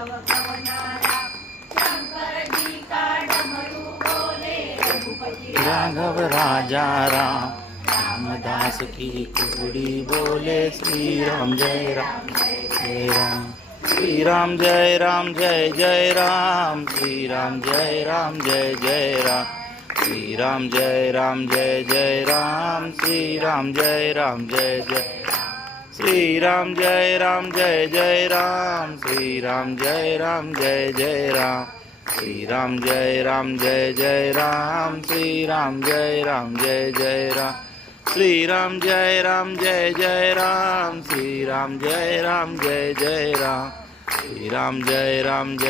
तव पवनारा शंकर जी का डमरू बोले रघुपति राघव राजा राम रामदास की कुड़ी बोले श्री राम जय राम जय राम श्री राम जय राम जय जय राम श्री राम जय राम जय जय राम श्री राम जय राम जय जय राम श्री राम जय राम जय जय श्री राम जय राम जय जय राम श्री राम जय राम जय जय राम श्री राम जय राम जय जय राम श्री राम जय राम जय जय राम श्री राम जय राम जय जय राम श्री राम जय राम जय जय राम श्री राम जय राम जय